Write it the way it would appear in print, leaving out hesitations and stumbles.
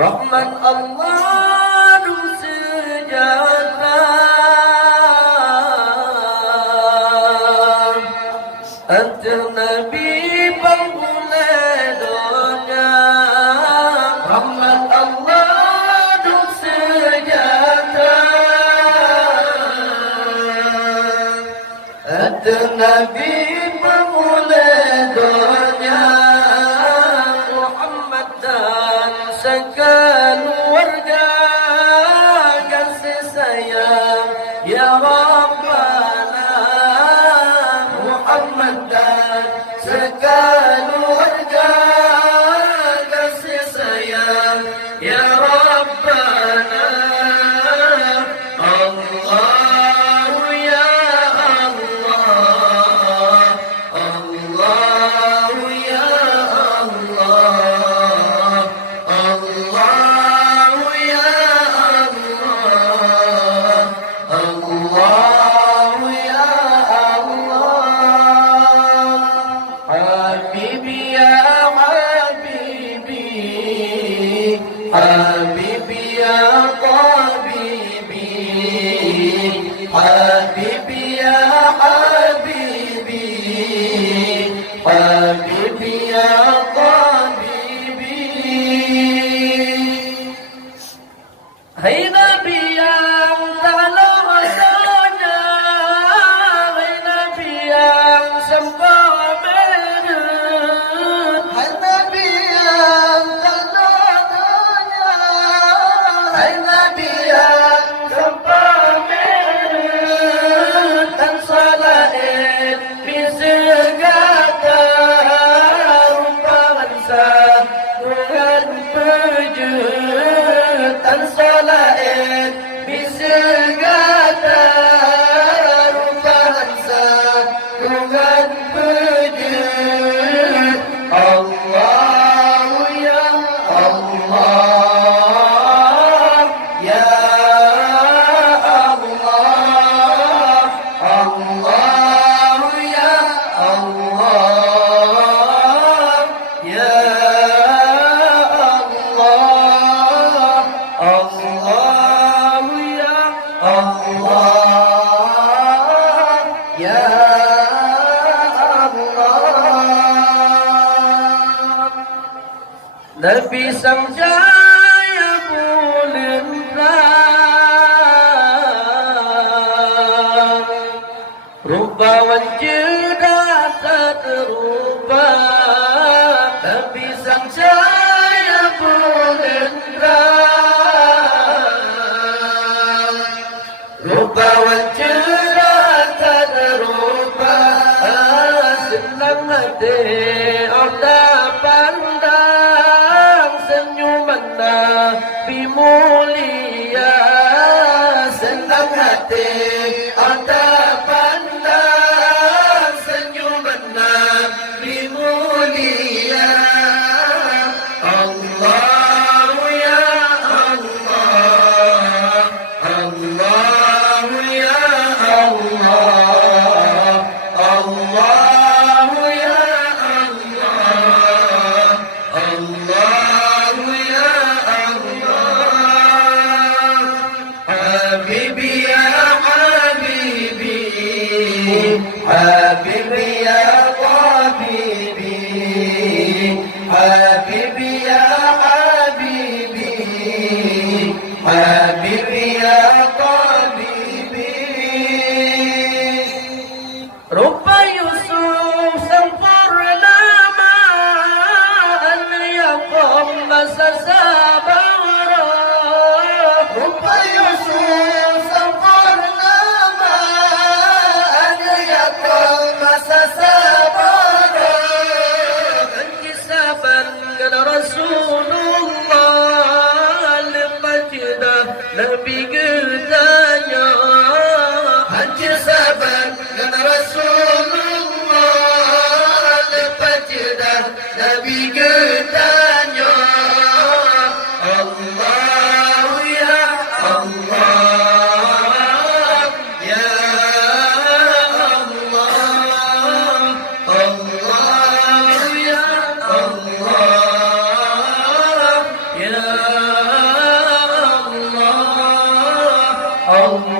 Rahman Allah du sejahtera, antar Nabi pengguna dunia. Rahman Allah du sejahtera, antar Nabi pengguna dunia. Muhammad dan sekeluarga kasih sayang ya Rabbana. Muhammad dan sekeluarga kasih sayang ya Rabbana. Allah ya Allah, Allah ya Allah, Allah ya Allah, Allah ya Allah. Habibi ya Habibi, Habibi ya Tabibi, Habibi ya Habibi, Habibi ya Tabibi. Hai Nabi yang tak rasanya, hai Nabi yang sempurna, hai Nabi yang tak rasanya, hai Nabi yang sempurna, dan salain di segala rupa bangsa dengan dan salain bisegata rupansa dengan bejut. Allah ya Allah, ya Allah, Allah ya Allah, ya Allah, Allah ya Allah, ya Allah. Nabi sang jaya bulan terang, rupawan jeda tak terubah. Nabi sang jaya bulan terang, rupawan jeda tak terubah. Senang hati orang pandang senyuman Nabi mulia. Senang hati orang pandang senyuman Nabi mulia. Allah ya Allah, Allah ya Allah, Allah ya Allah, Allah ya Allah. Habibi ya Habibi, Habibi ya Tabibi, Habibi ya Habibi, Habibi ya Tabibi. Rupa Yusuf sempurna an yaqum masa sabara. Rupa Yusuf sempurna an yaqum masa sabara. Kisahkan Rasulullah lemajdah Nabi gedanya. Kisahkan Rasulullah Allah